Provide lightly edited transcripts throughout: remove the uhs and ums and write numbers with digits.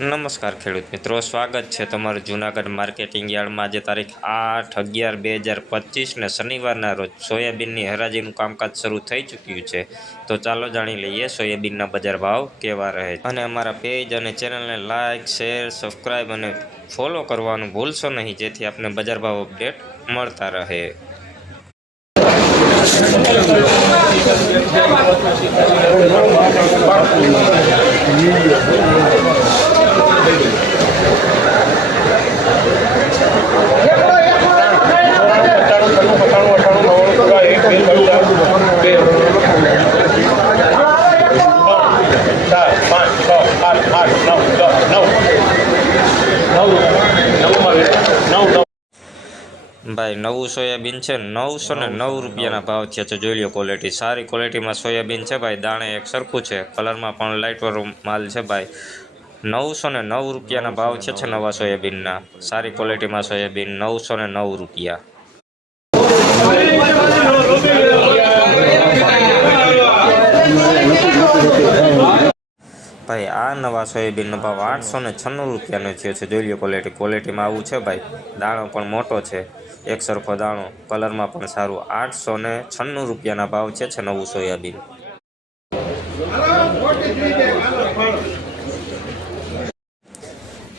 નમસ્કાર ખેડૂત મિત્રો, સ્વાગત છે તમારું જૂનાગઢ માર્કેટિંગ યાર્ડમાં। આજે તારીખ 8/11/2025 ને શનિવારના રોજ સોયાબીનની હરાજીનું કામકાજ શરૂ થઈ ચૂક્યું છે। તો ચાલો જાણી લઈએ સોયાબીનના બજાર ભાવ કેવા રહે છે। અને અમારા પેજ અને ચેનલને લાઇક, શેર, સબસ્ક્રાઈબ અને ફોલો કરવાનું ભૂલશો નહીં, જેથી આપને બજાર ભાવ અપડેટ મળતા રહે। ભાઈ નવું સોયાબીન છે 909 રૂપિયાના ભાવ થયા છે। જોઈ લો ક્વોલિટી, સારી ક્વોલિટીમાં સોયાબીન છે ભાઈ। દાણે એક સરખું છે, કલરમાં પણ લાઇટ વાળો માલ છે ભાઈ। 909 રૂપિયાના ભાવ છે નવા સોયાબીનના। સારી ક્વોલિટીમાં સોયાબીન 909 રૂપિયા। ભાઈ આ નવા સોયાબીનનો ભાવ 896 રૂપિયાનો થયો છે। જોઈ લો ક્વોલિટી, ક્વોલિટીમાં આવું છે ભાઈ। દાણો પણ મોટો છે, એક સરખો દાણો, કલરમાં પણ સારું। 896 રૂપિયાના ભાવ છે નવું સોયાબીન।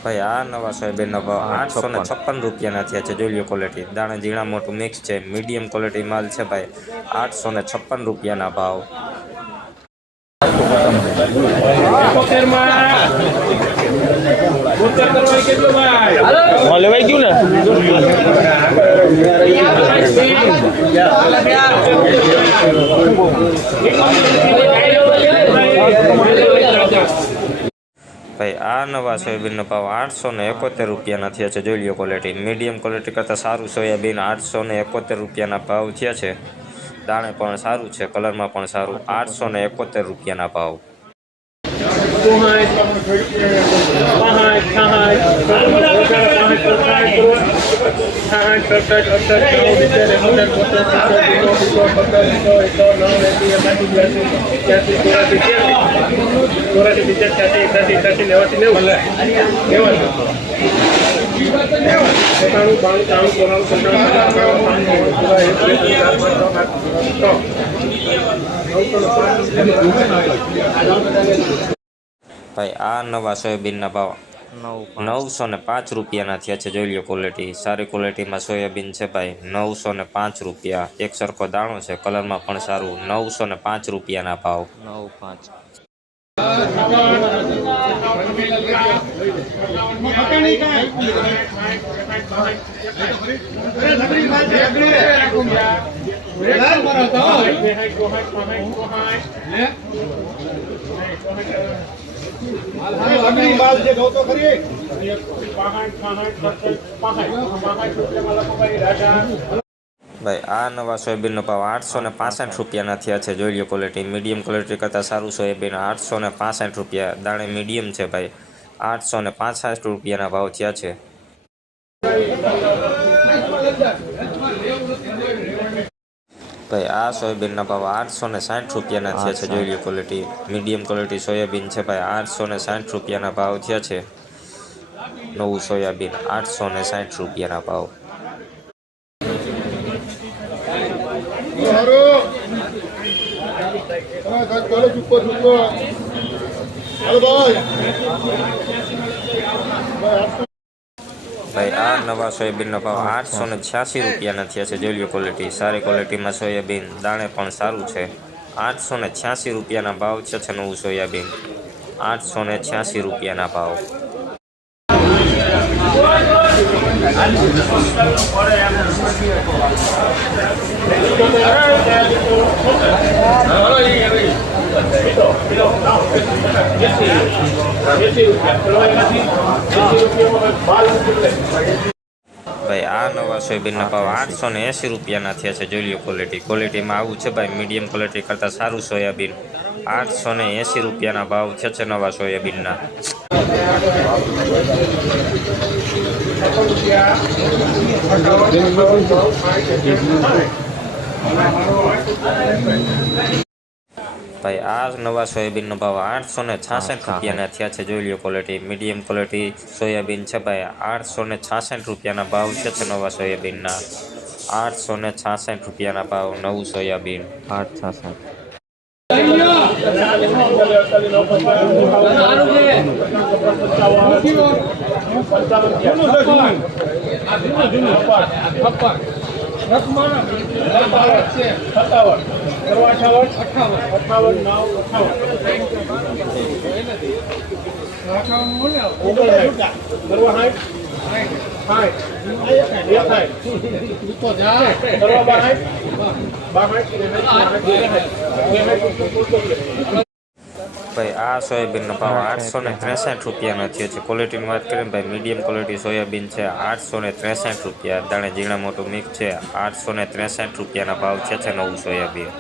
ભાઈ આ નવા સોયાબીનનો ભાવ 856 રૂપિયાના થયા છે। જોઈ લો ક્વોલિટી, દાણા ઝીણા મોટું મિક્સ છે, મીડિયમ ક્વોલિટી માલ છે ભાઈ। 856 રૂપિયાના ભાવ। લેવાઈ ગયું ને ભાઈ આ નવા સોયાબીનનો ભાવ 871 રૂપિયાના થયા છે। જોઈ લો ક્વોલિટી, મીડિયમ ક્વોલિટી કરતાં સારું સોયાબીન 871 રૂપિયાના ભાવ થયા છે। દાણે પણ સારું છે, કલરમાં પણ સારું। 871 રૂપિયાના ભાવ। ભાઈ આ નવા સોયાબીનના ભાવ 905 રૂપિયાના થયા છે। જોઈ લો ક્વોલિટી, સારી ક્વોલિટીમાં સોયાબીન છે ભાઈ। 905 રૂપિયા, એક સરખો દાણો છે, કલરમાં પણ સારું। 905 રૂપિયાના ભાવ। 95 ભાઈ આ નવા સોયાબીનનો ભાવ 865 રૂપિયાના થયા છે। જોઈ લો ક્વોલિટી, મીડિયમ ક્વોલિટી કરતાં સારું સોયાબીન 865 રૂપિયા, દાણે મીડિયમ છે ભાઈ। 865 રૂપિયાના ભાવ થયા છે। ભાઈ આ સોયાબીનના ભાવ 860 રૂપિયાના થયા છે। જોઈ low quality, medium quality soybean છે ભાઈ। 860 રૂપિયાના ભાવ થયા છે। નવું સોયાબીન 860 રૂપિયાના ભાવ। ભાઈ આ નવા સોયાબીનનો ભાવ 886 રૂપિયાના થયા છે। જોઈ લો ક્વોલિટી, સારી ક્વોલિટીમાં સોયાબીન, દાણે પણ સારું છે। 886 રૂપિયાના ભાવ છે નવું સોયાબીન। 886 રૂપિયાના ભાવ। ભાઈ આ નવા સોયાબીનના ભાવ 880 રૂપિયાના થયા છે। જોઈ લો ક્વોલિટી, ક્વોલિટીમાં આવું છે ભાઈ। મીડિયમ ક્વોલિટી કરતાં સારું સોયાબીન। 880 રૂપિયાના ભાવ છે નવા સોયાબીનના। ભાઈ આ નવા સોયાબીનનો ભાવ 866 રૂપિયાના થયા છે. જોઈ low quality, medium quality soybean છે ભાઈ. 866 રૂપિયાના ભાવ છે નવા સોયાબીનના. 866 રૂપિયાના ભાવ નવું સોયાબીન. 866. ભાઈ આ સોયાબીનનો ભાવ 863 રૂપિયાનો થયો છે. ક્વોલિટીની વાત કરીએ ને ભાઈ, મીડિયમ ક્વોલિટી સોયાબીન છે 863 રૂપિયા. દાણે ઝીણા મોટું મિક્સ છે 863 રૂપિયાના ભાવ છે નવું સોયાબીન.